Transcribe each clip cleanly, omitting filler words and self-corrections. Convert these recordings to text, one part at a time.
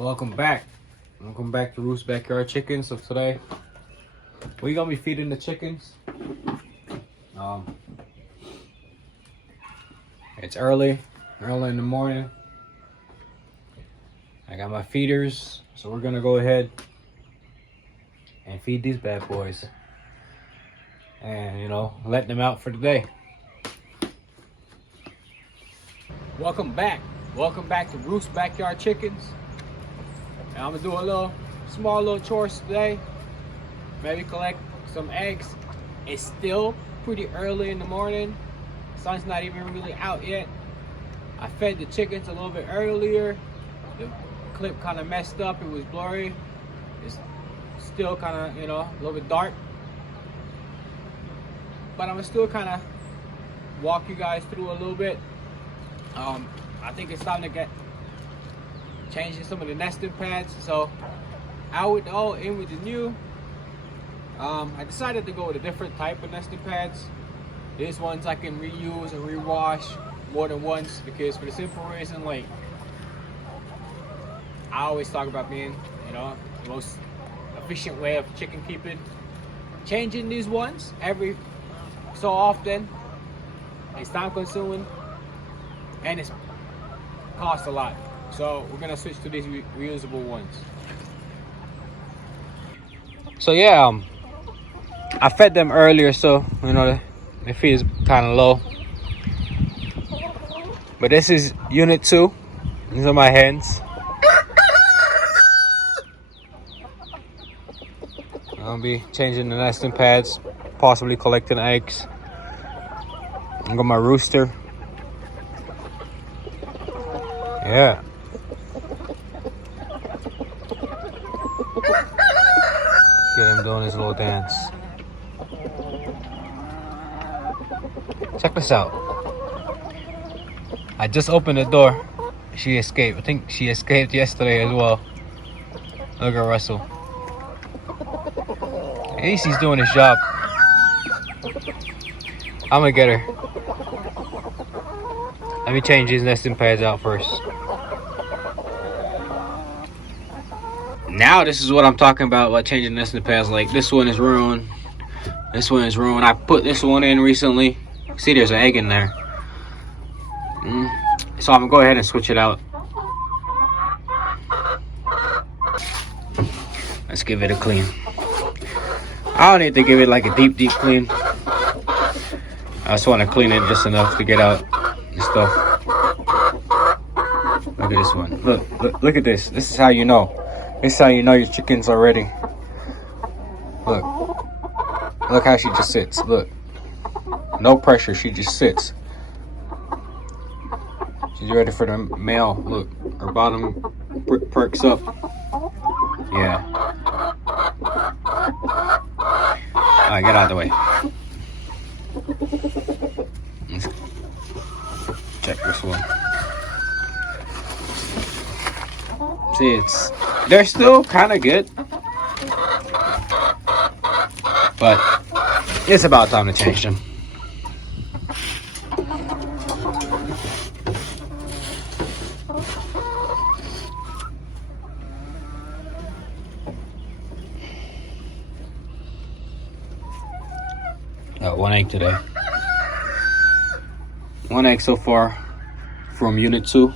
Welcome back. Welcome back to Roost Backyard Chicken. So today, we're gonna be feeding the chickens. It's early in the morning. I got my feeders, so we're gonna go ahead and feed these bad boys, and let them out for the day. Welcome back to Roost Backyard Chickens. And I'm gonna do a small little chores today. Maybe collect some eggs. It's still pretty early in the morning. Sun's not even really out yet. I fed the chickens a little bit earlier. The clip kind of messed up. It was blurry. It's still kind of, a little bit dark. But I'm gonna still kind of walk you guys through a little bit. I think it's time to get changing some of the nesting pads. So out with the old, in with the new. I decided to go with a different type of nesting pads. These ones I can reuse and rewash more than once, because for the simple reason, like, I always talk about being, the most efficient way of chicken keeping. Changing these ones every so often, it's time consuming and it's costs a lot. So we're gonna switch to these reusable ones. So yeah, I fed them earlier, so the feed is kind of low. But this is unit 2. These are my hens. I'll be changing the nesting pads, possibly collecting eggs. I got my rooster. Yeah. Get him doing his little dance. Check this out. I just opened the door. She escaped. I think she escaped yesterday as well. Look at Russell. At least he's doing his job. I'm gonna get her. Let me change these nesting pads out first. Now this is what I'm talking about changing nesting pads. Like, this one is ruined. This one is ruined. I put this one in recently. See, there's an egg in there. So I'm gonna go ahead and switch it out. Let's give it a clean. I don't need to give it like a deep clean. I just want to clean it just enough to get out the stuff. Look at this one. Look at this. This is how you know. This is how you know your chickens are ready. Look how she just sits. Look. No pressure. She just sits. She's ready for the male. Look. Her bottom perks up. Yeah. Alright, get out of the way. Let's check this one. See, they're still kind of good, but it's about time to change them. One egg today. One egg so far from unit 2.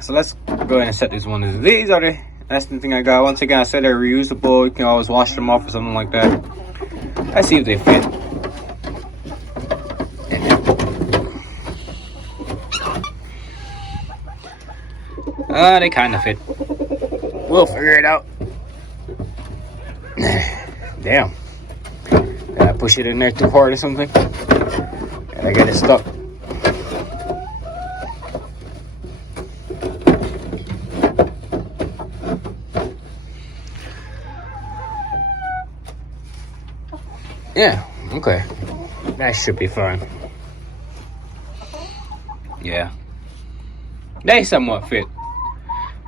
So let's go ahead and set these ones. These are that's the thing I got. Once again, I said they're reusable. You can always wash them off or something like that. Let's see if they fit. They kind of fit. We'll figure it out. Damn. Did I push it in there too hard or something? Did I get it stuck? Yeah, okay. That should be fine. Yeah, they somewhat fit,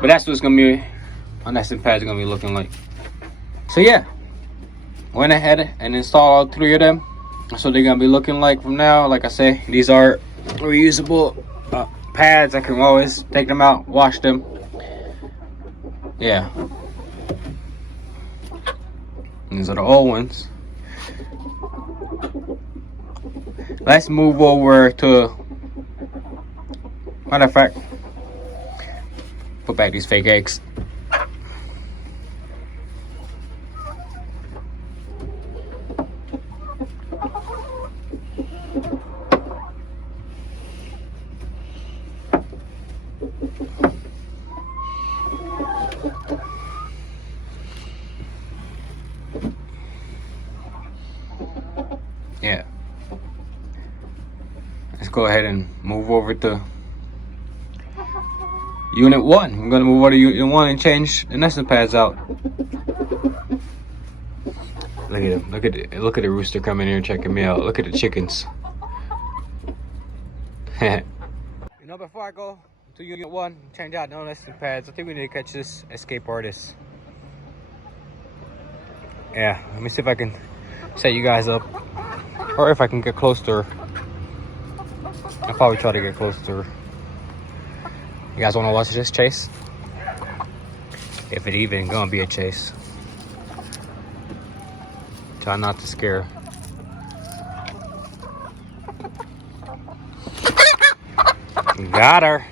but that's what's gonna be our nesting pads gonna be looking like. So yeah, went ahead and installed all 3 of them. So they're gonna be looking like from now. Like I say, these are reusable pads. I can always take them out, wash them. Yeah, these are the old ones. Let's move over to, matter of fact, put back these fake eggs. Yeah. Let's go ahead and move over to Unit 1. I'm gonna move over to Unit 1 and change the nesting pads out. Look at him. Look at the rooster coming here checking me out. Look at the chickens. You know, before I go to Unit 1, change out the nesting pads, I think we need to catch this escape artist. Yeah, let me see if I can set you guys up, or if I can get close to her. I'll probably try to get close to her. You guys want to watch this chase? If it even gonna be a chase. Try not to scare her. Got her.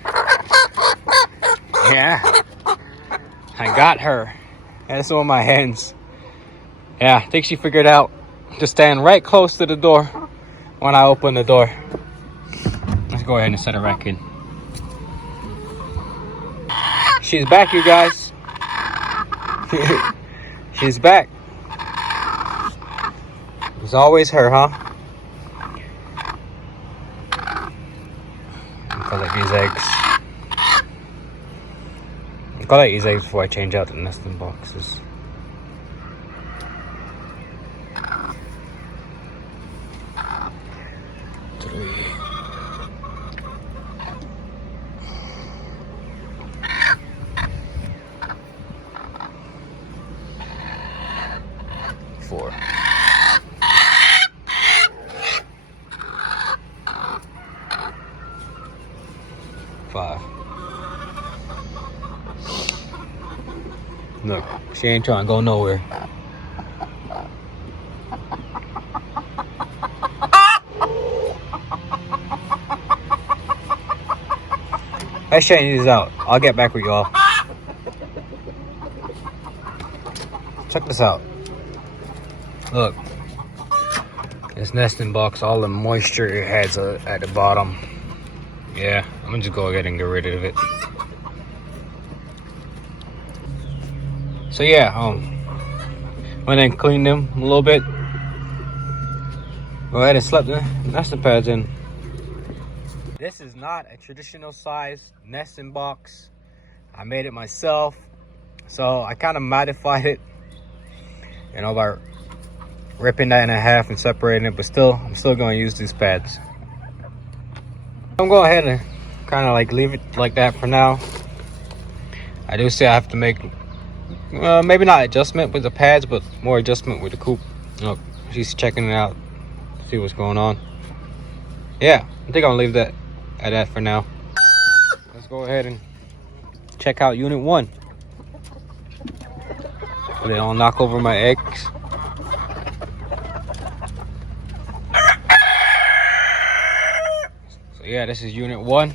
Yeah, I got her. That's one of my hens. Yeah, I think she figured out to stand right close to the door when I open the door. Let's go ahead and set her back in. She's back, you guys. She's back. It's always her, huh? Collect these eggs. Collect these eggs before I change out the nesting boxes. Four. Five. Look, she ain't trying to go nowhere. Let's change these out. I'll get back with y'all. Check this out. Look, this nesting box, all the moisture it has at the bottom. Yeah, I'm gonna just go ahead and get rid of it. So yeah, went and cleaned them a little bit. Go ahead and slap the nesting pads in. This is not a traditional size nesting box. I made it myself, so I kind of modified it, you know, by ripping that in half and separating it, but still, I'm still going to use these pads. I'm going ahead and kind of like leave it like that for now. I do say I have to make, maybe not adjustment with the pads, but more adjustment with the coop. Look, she's checking it out, see what's going on. Yeah, I think I'll leave that at that for now. Let's go ahead and check out Unit 1. They don't knock over my eggs. So yeah, this is Unit 1.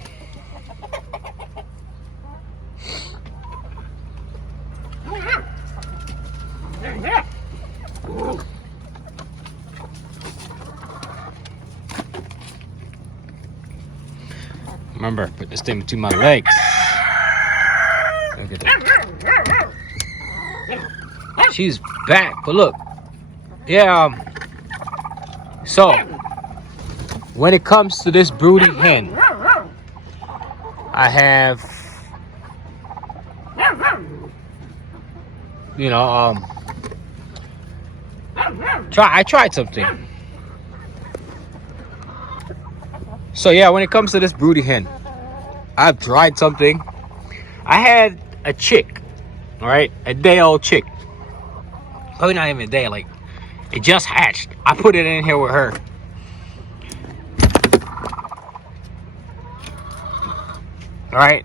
Remember, put this thing between my legs. Look at that. She's back, but look. Yeah, so when it comes to this broody hen, I have, you know, I tried something. So yeah, when it comes to this broody hen, I've tried something. I had a chick, all right, a day-old chick. Probably not even a day, like it just hatched. I put it in here with her. All right.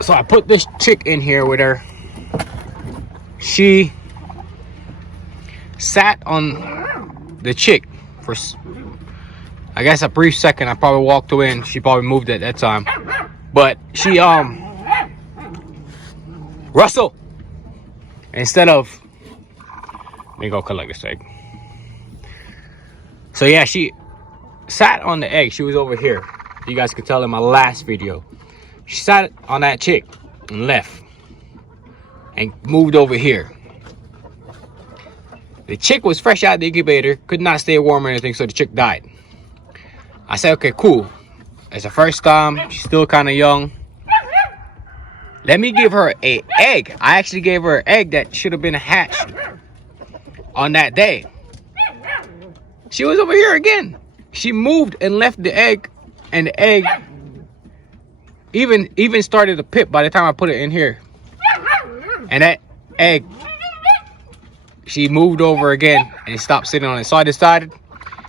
So I put this chick in here with her. She sat on the chick for, I guess, a brief second. I probably walked away and she probably moved at that time. But she, Russell, instead of, let me go collect this egg. So yeah, she sat on the egg. She was over here. You guys could tell in my last video. She sat on that chick and left and moved over here. The chick was fresh out of the incubator, could not stay warm or anything, so the chick died. I said, okay, cool. It's the first time. She's still kind of young. Let me give her an egg. I actually gave her an egg that should have been hatched on that day. She was over here again. She moved and left the egg, and the egg even started to pip by the time I put it in here. And that egg, she moved over again and stopped sitting on it. So I decided,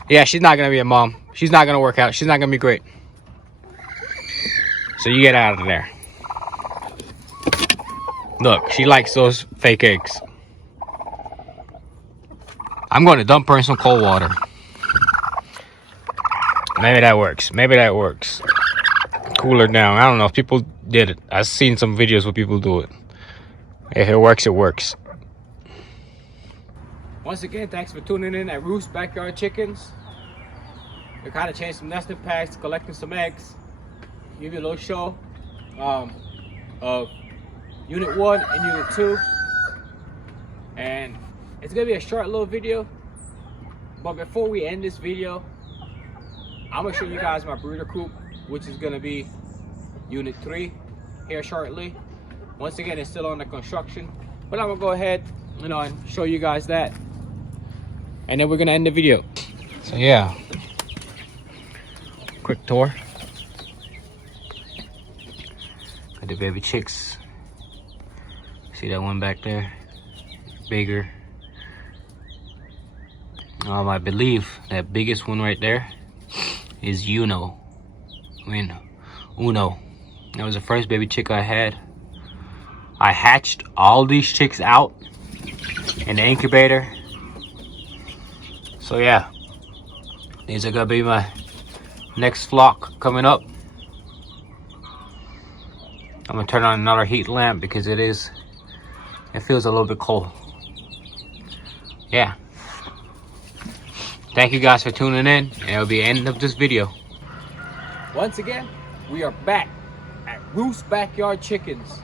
yeah, she's not gonna be a mom. She's not gonna work out. She's not gonna be great. So you get out of there. Look, she likes those fake eggs. I'm going to dump her in some cold water. Maybe that works. Maybe that works. Cool her down. I don't know if people did it. I've seen some videos where people do it. If it works, it works. Once again, thanks for tuning in at Roost Backyard Chickens. We're kind of changing some nesting packs, collecting some eggs. Give you a little show of Unit 1 and Unit 2. And it's going to be a short little video. But before we end this video, I'm going to show you guys my brooder coop, which is going to be Unit 3 here shortly. Once again, it's still under construction. But I'm going to go ahead, and show you guys that. And then we're going to end the video. So yeah, quick tour. Got the baby chicks. See that one back there? Bigger. I believe that biggest one right there is Uno. Uno. That was the first baby chick I had. I hatched all these chicks out in the incubator. So yeah, these are gonna be my next flock coming up. I'm gonna turn on another heat lamp because it feels a little bit cold. Yeah. Thank you guys for tuning in, and it'll be the end of this video. Once again, we are back at Roost Backyard Chickens.